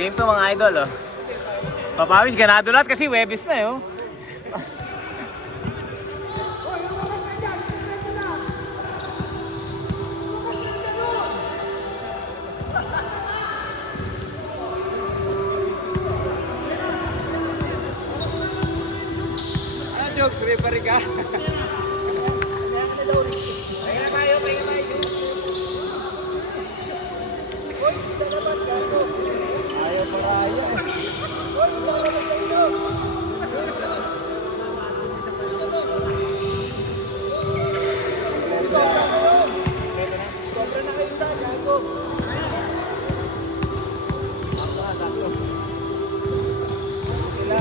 game to mga idol, oh. Papawis, ganado lahat kasi Webes na, eh, oh. Jokes, referee ka. Ayaw para ayaw. Sobra na kayo sa gago. Sila.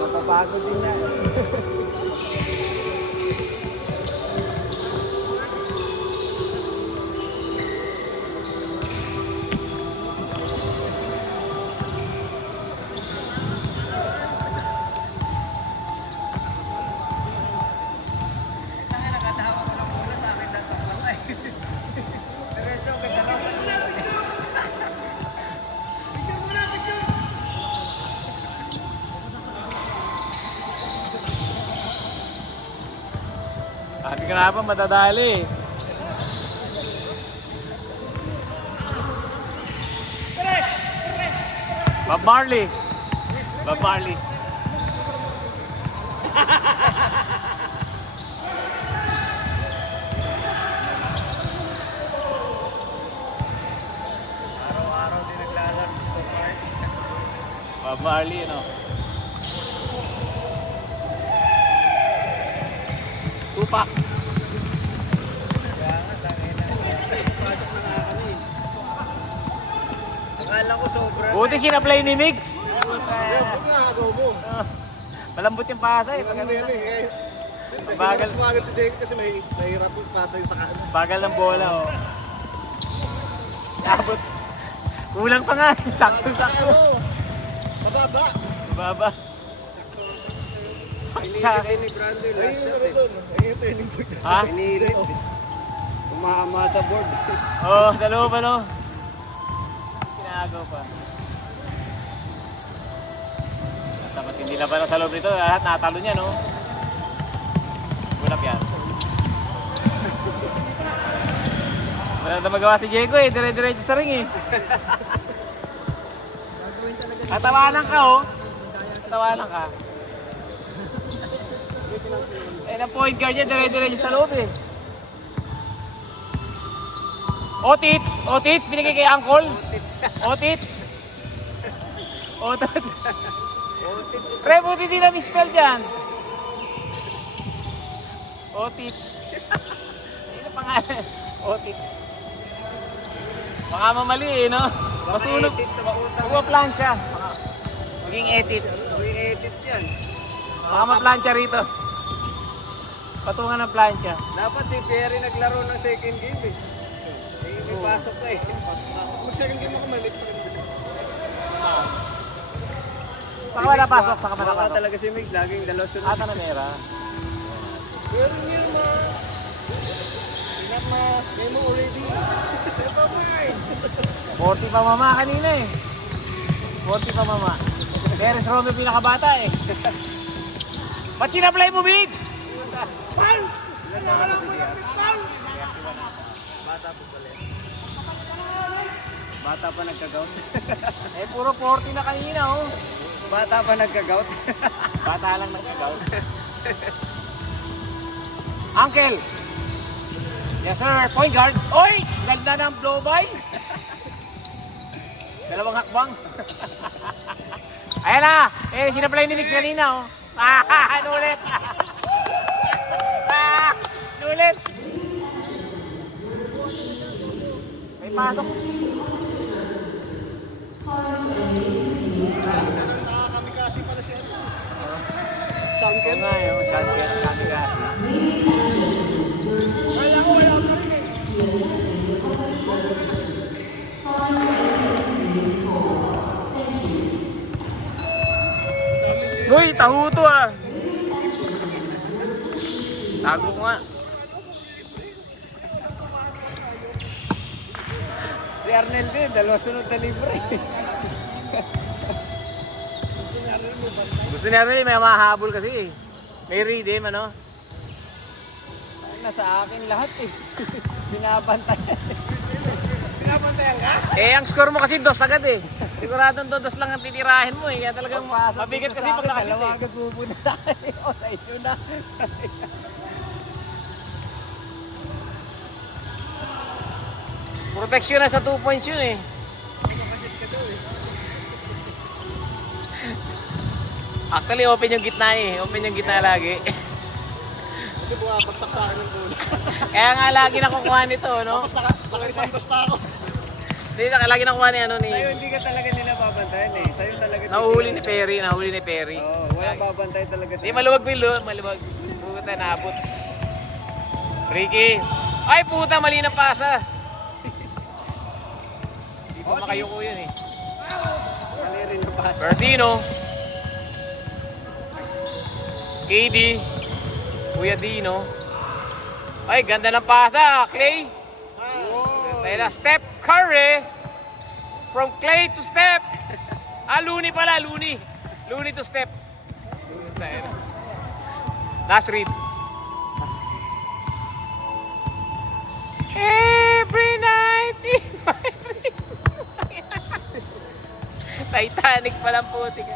Mapapagod din yan. Sabi ka nga pa, matadali. Bob Marley. Bob Marley. Araw-araw din naglalaro si Bob Marley. Bob Marley, no? Tupak. Kaya nga, tangin na. Pasok na nga kami. Akala ko sobra. Buti sinaplay ni Mix. Ba't nakagaw mo? Malambot yung pasa, eh. Ano yan eh. Bagal. Hinakas ko agad si Jake kasi may nahirap yung pasa yung sa kanan. Bagal ng bola, oh. Abot. Kulang pa nga. Sakto-sakto. Mababa. Baba. Pinili ni Brandon last shot eh. Ayun turning point. Ha? Pinili. Umahama sa board. Oh, dalawa pa, no? Kinagaw pa. Tapos hindi na pa sa loob nito. Lahat natalo niya, no? Gulap yan. Wala na magawa si Diego, eh. Dire-diretso sa ring, eh. Tatawanan ka, oh. Tatawanan ka. Eh, na point guard niya, dire-diretso sa loob, eh. Otits! Otits! Binigay kay Uncle! Otits! Otits! Pre, buti din na misspell dyan. Otits. Ano pangalan? Otits. Baka mamali, eh, no? Masunog. Huwag ma-plancha. Maging etits. Maging edits yan. Baka ma-plancha rito. Patungan ng plancha. Dapat si Perry naglaro ng second game eh. May pasok na eh. Mag-second game ako malit pa rin. Saka wala pasok, saka wala Baka pasok. talaga si Mix, laging dalaw sunod. Ata na mera. Pero yun ma. Ingat ma. Memo already. Never mind. 40 pa mama kanina, eh. 40 pa mama. Perez Romeo pinakabata, eh. Ba't sinaplay mo, Biggs? Foul! Ilan na lang si Diaz? Bata po pala. Bata pa nagka-gout. Eh, puro 40 na kanina, oh. Bata pa nagka-gout. Bata lang nagkagaw. Uncle! Yes, sir. Point guard. Oy! Ganda ng blow by. Dalawang hakbang. Ayan na! Eh, sinaplay ni Nix kanina, oh. Ano ulit? Ano ulit? May pasok. Nakakamikasi pala siya. Oo Samken? nga, yung champion. Kami kasi. Kaya ko wala pa rin eh. Uy, taho to, ah. Tago ko nga. Si Si Arnel din, dalawa sunod na libre. Gusto niya rin, may mahabol kasi eh. May redeem, ano? Nasa akin lahat eh. Binabantayan. Binabantayan ka? Eh, ang score mo kasi 2 agad eh. Siguradong 2 lang ang titirahin mo eh. Kaya talagang Pagpasok mabigat dito kasi sa pag akin, nakashoot dalawa eh. agad pupunta sa akin. O, sa inyo na. Protection na sa 2 points yun eh. Actually, open yung gitna eh. Open yung gitna lagi. Hindi bumapagsak sa akin ng bola. Kaya nga lagi nakukuha nito, no? Tapos naka-isantos pa ako. Hindi, lagi nakukuha ni ano ni... Sa'yo hindi ka talaga nila babantayan eh. Sa'yo talaga. Nahuli ni Perry, nahuli ni Perry. Oo, wala babantay talaga. Hindi, maluwag Bill, oh. Maluwag. Puta, naabot. Ricky. Ay, puta, mali na pasa. Hindi pa makayuko yun eh. Mali rin yung pass. Bertino. KD. Kuya Dino. Ay, ganda ng pasa. Clay. Tayo na, Steph Curry. From Clay to Steph. Looney pala, Looney. Looney to Steph. Tayo na. Last read. Every night in my dreams. Titanic palang putik.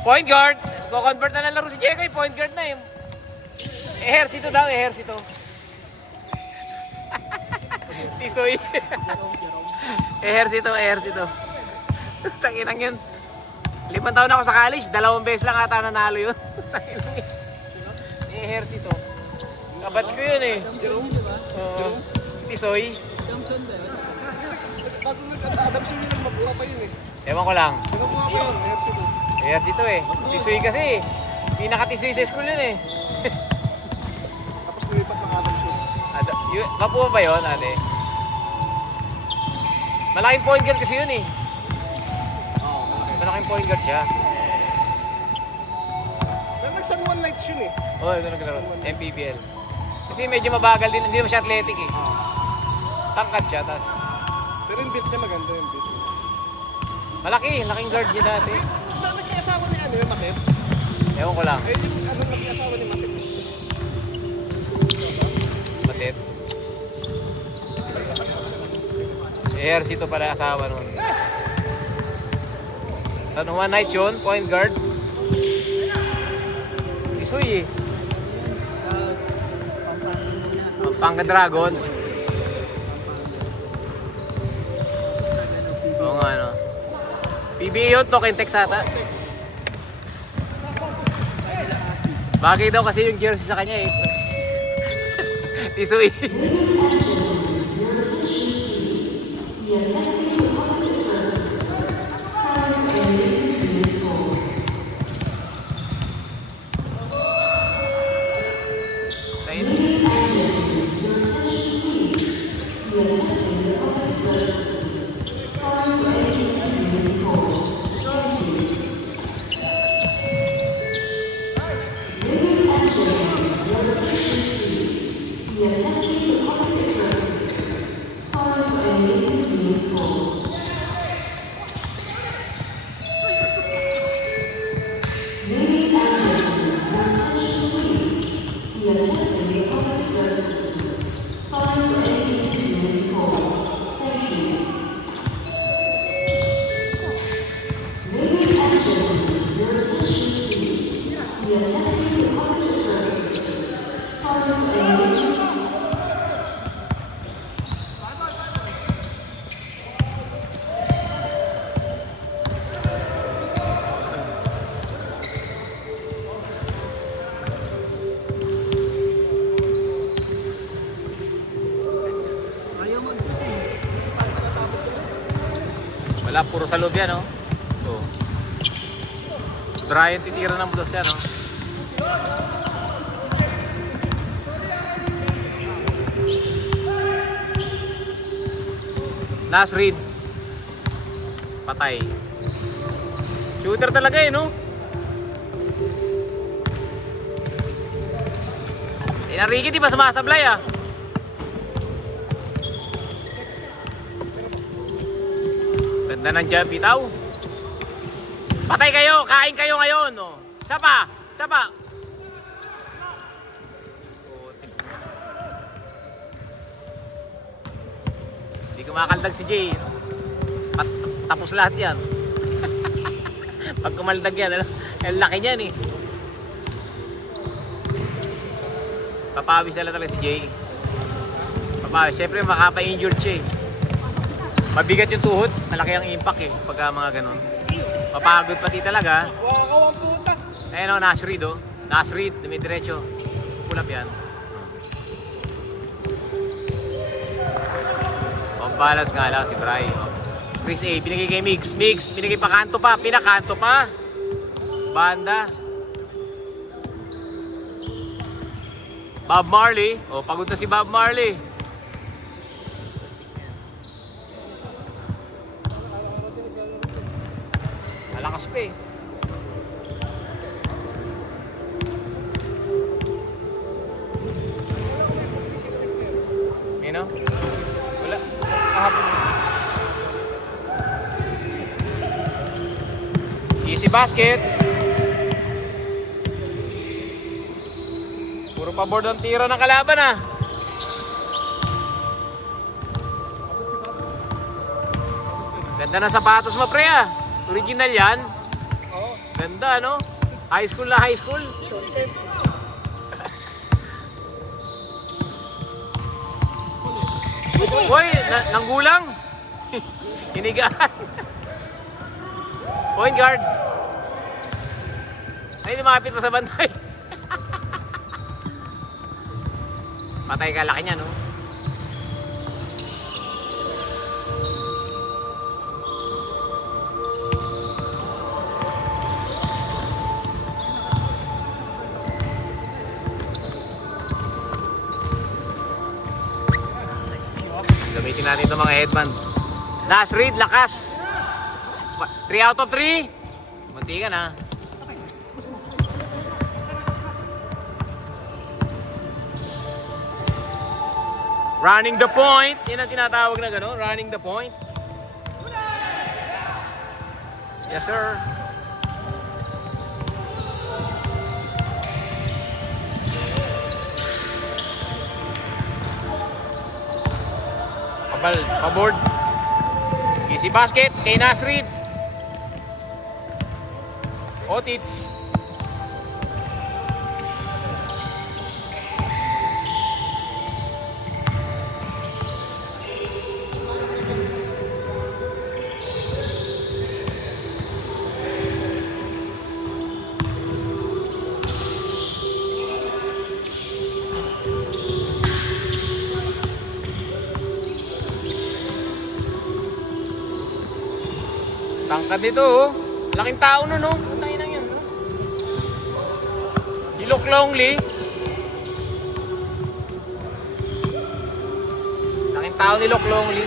Point guard. Convert na ng laro si Jekoy. Point guard na yun. Ehersito daw, ehersito. Tisoy. Ehersito. Tanginang yun. 5 taon ako sa college. 2 beses lang ata nanalo yun. Ehersito. Kabatch ko yun eh. Jerome, di ba? Oo. Tisoy. Bago nag-Adamson yun, nagmabuha pa yun eh. Ewan ko lang. Nagmabuha pa yun, Ehersito. Ehersito eh. Tisoy kasi. Pinaka-tisoy sa school yun eh. Tapos lumipat ng Adamson. Mapuha ba yun, ate? Malaking point guard kasi yun eh. Malaking point guard siya. Nag-San Juan Knights yun eh. Oo, ito naglaro. MPBL. Kasi medyo mabagal din. Hindi naman siya athletic eh. Tangkad siya, tas Pero yung beat niya maganda yung beat. laking guard niya dati. Nagkasawa ni ano yung Makit? Ewan ko lang. Eh yung ano nagkasawa ni Makit? Matit. Ehersito pala asawa nun. San Juan Knights yun, point guard. Tisoy eh. Pampanga Dragons. Oo nga no. PBA yun, Token Tex ata. Tex. Bagay daw kasi yung jersey sa kanya eh. Tisoy. Wala, puro sa loob yan, no? So, dry yung titira ng budos yan, no? Last read. Patay. Shooter talaga eh, no? Enrique, di ba sumasablay ah? Ganda ng jab, bitaw. Patay kayo, kain kayo ngayon. Oh. Sapa, sapa. Hindi kumakaldag si Jay. Tapos lahat yan. Pag kumaldag yan, ang laki niyan eh. Papawis na lang talaga si Jay. Papawis. Siyempre makapa-injured siya eh. Mabigat yung tuhod. Malaki ang impact eh. Pagka mga ganun. Mapagod pati talaga. Wakaw ang puta. Ayun o, Nasrid o. Nasrid, dumidiretso. Pull up yan. Pambalance nga lang si Bry. Chris A, binigay kay Migs. Migs, binigay pa kanto pa. Pinakanto pa. Banda. Bob Marley. O, pagod na si Bob Marley. Malakas pa eh. You know? Wala. Kahapon. Easy basket. Puro pa board ang tiro ng kalaban ah. Ganda ng sapatos mo pre ah. Original yan. Oo. Ganda no? High school na high school. Hoy, nanggulang. Hinigaan. Point guard. Ay, lumapit pa sa bantay. Patay ka, laki niya, no? Gamitin natin itong mga headband. Nasrid, lakas. 3 out of 3. Munti ka na. Running the point. Yan ang tinatawag na gano'n. Running the point. Yes, sir. Paboard. Easy basket kay Nasrid. Otits. Tangkad nito oh. Laking tao nun oh. Puntayin lang yan. You look lonely. Laking tao ni look lonely.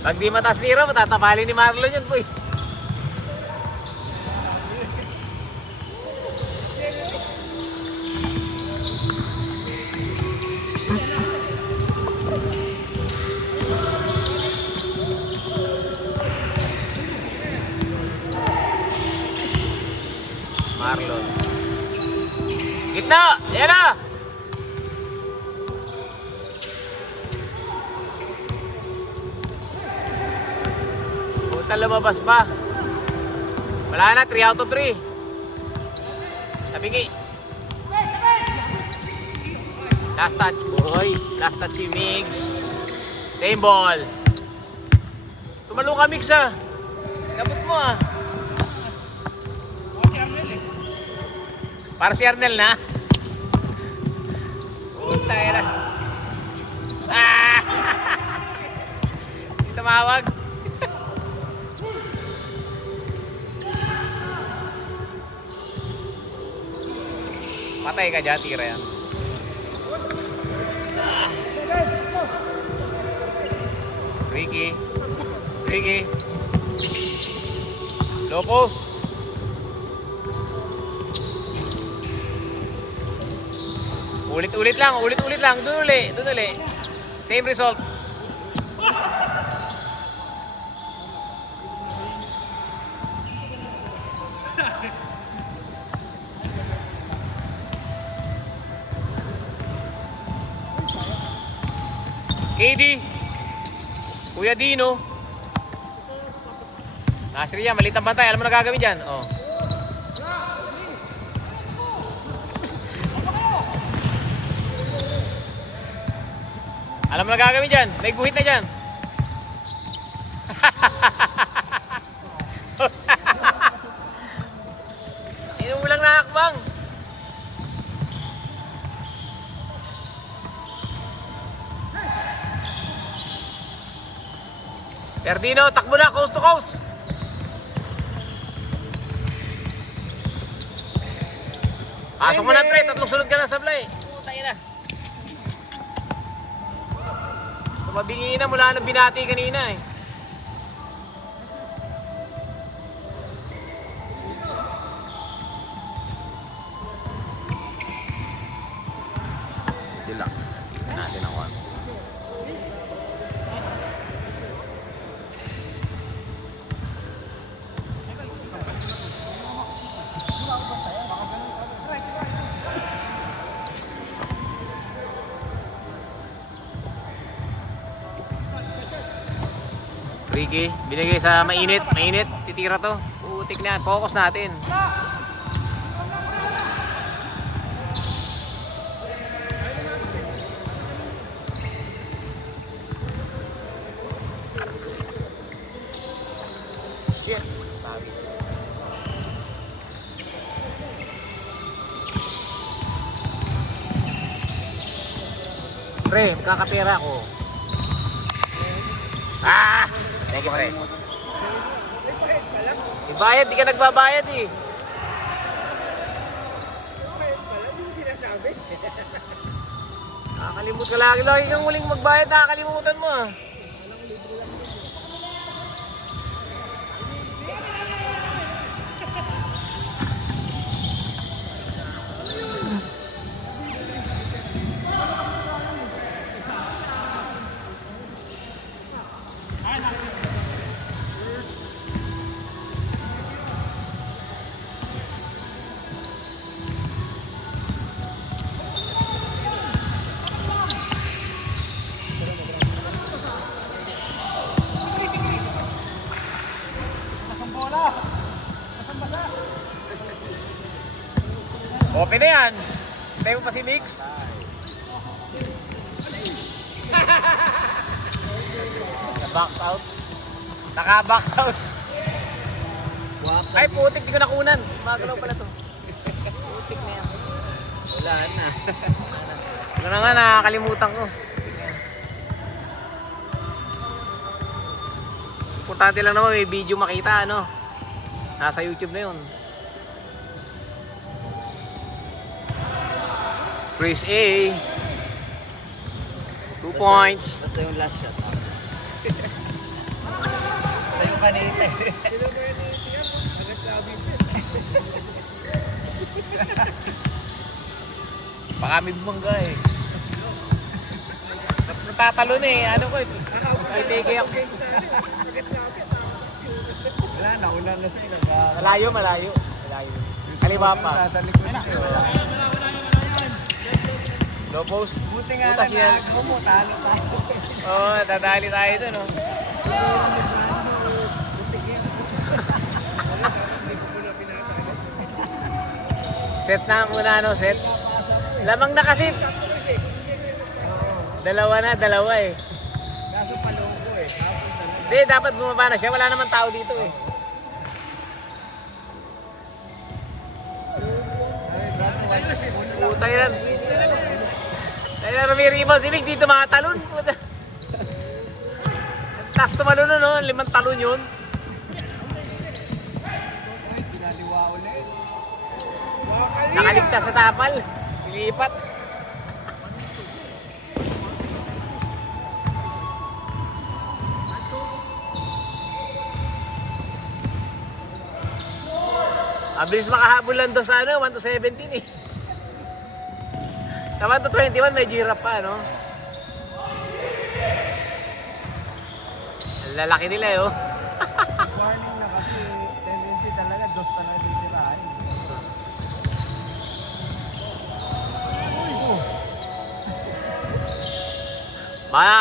Pag di mataas lira, matatapali ni Marlon yan po eh. Marlon. Gitna! Yan na! Puta, lumabas pa. Wala na, 3 out of 3. Tabingi. Last touch, boy. Last touch si Migs. Same ball. Tumalo ka, Migs ah. Nabot mo ah. Para si Arnel na. Puta na. Ah! Hindi tumawag. Patay ka dyan, tira yan. Ricky. Ricky. Low post. Ulit-ulit lang, ulit-ulit lang. Doon uli. Same result. KD, Kuya Dino. Nasri yan, maliit ang bantay. Alam mo na gagawin dyan. Oh. Alam mo na gagawin dyan. May guhit na dyan. Inuulang na hakbang. Ferdino, takbo na, coast to coast. Pasok mo na, pre. Tatlong sunod ka na sa play. Putay na. Mabingi na mula nang binati kanina eh. Yun lang. Tingnan natin ako ano. Ricky, binigay sa mainit, titira to. Putik na, focus natin. Shit. Pre, magkakapera ako. Ah! Thank you, pre. Ibayad, di ka nagbabayad eh. Nakakalimut ka lagi. Lagi kang muling magbayad, nakakalimutan mo ah. Open na yan. Tayo mo pa si Mix. Box out. Naka-box out. Ay, putik. Di ko nakunan. Magalaw pala to. Putik na yan. Wala na. Ito na nga, nakakalimutan ko. Importante lang naman may video makita, ano. Nasa YouTube na yun. Chris A. 2 points. Basta yung last shot. Sa yung kanina eh. Sino ba yan itiyak? Nagsasabi ko. Baka may bumangga eh. Natatalon eh. Ano ko eh. Ay, teke ako. Wala na, una na siya. Malayo. Kaliwa pa. Nasa likod siya. Low post. Buti nga Butas lang yan. nagawa mo, talo tayo. Oo, dadali tayo dun oh. Set na muna no, set. Lamang na kasi. Dalawa eh. Kaso paloko eh. Hindi, dapat bumaba na siya. Wala naman tao dito eh. Puta yan. Ay, rumiribaw si Vic dito mga talon. Taas tumalon no, 5 talon yun. Sinaliwa ulit. Nakaligtas sa tapal. Ilipat. Abilis makahabol lang doon sa ano, 1 to 17 eh. Tama to 21, may giraffe pa, no? Ang lalaki nila, eh, oh. Warning na kasi tendency talaga, dos talaga titirahin.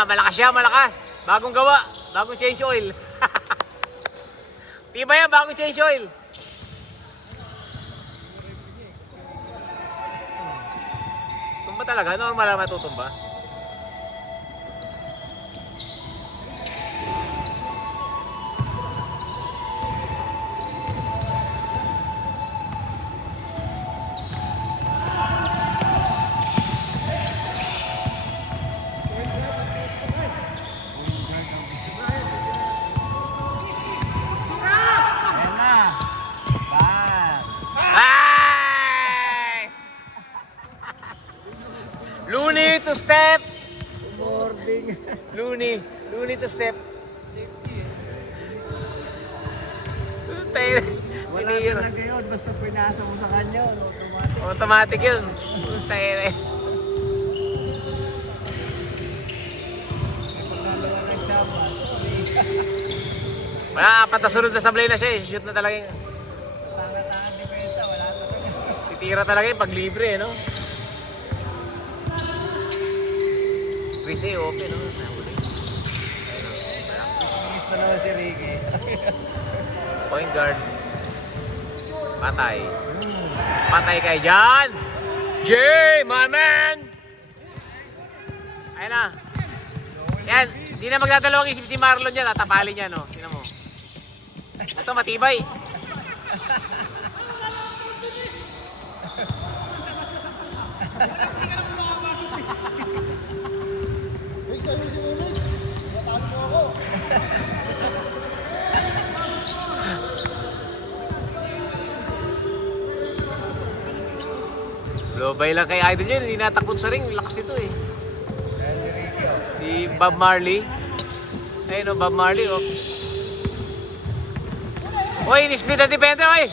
Malakas siya, malakas. Bagong gawa, bagong change oil. Tiba yan, bagong change oil. Tumba talaga, normal na matutumba. Ayan na. Bang. Ay! Looney to step. Boarding. Looney to step. Wala talaga yun. Basta pinasa mo sa kanya, automatic. Automatic yun. Tayo. Pagkalawa ng chama. Wala, apat na sunod na sablay na siya eh. Shoot na talaga yung... Tangan-tangan depensa, wala talaga. Titira talaga yung pag libre eh, no? Chris eh, open, no? Nahuli. Miss pa naman si Ricky. Point guard. Patay. Patay kayo dyan! Jay, my man! Ayun na. Yan, hindi na magdadalawang isip si Marlon dyan. Tatapalin niya, no? Tingnan mo. Ito, matibay. Global lang kay Idol yun. Hindi natakot sa ring. Lakas nito eh. Ayan si Ricky, oh. Si Bob Marley. Ayun o, Bob Marley oh. Uy, in-split ang defender oy!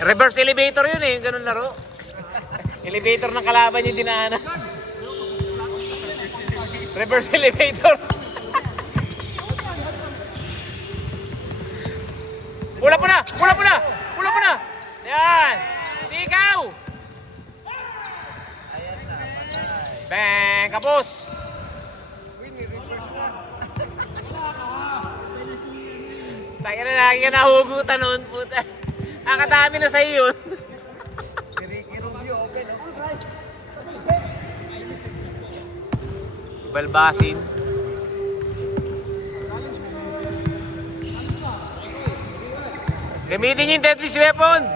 Reverse elevator yun eh, yung ganun laro. Elevator ng kalaban yung dinaanan. Reverse elevator. Pula po na! Pula po na! Pula po na! Yan! Ikaw! Bang! Kapos! Tayo na lagi ka nahugutan noon, puta. Nakadami na sa'yo yun. Si Ricky Rubio, open, oh. Balbasin. Gamitin niyo yung deadliest weapon.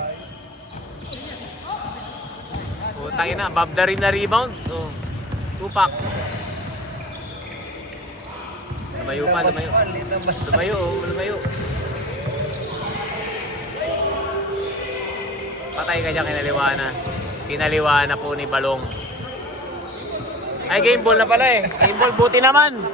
Putang ina, Bob na rin na rebound. So, tupak. Lumayo pa, lumayo. Lumayo, oh, lumayo. Patay ka dyan, kinaliwana. Kinaliwana po ni Balong. Ay, game ball na pala eh. Game ball, buti naman.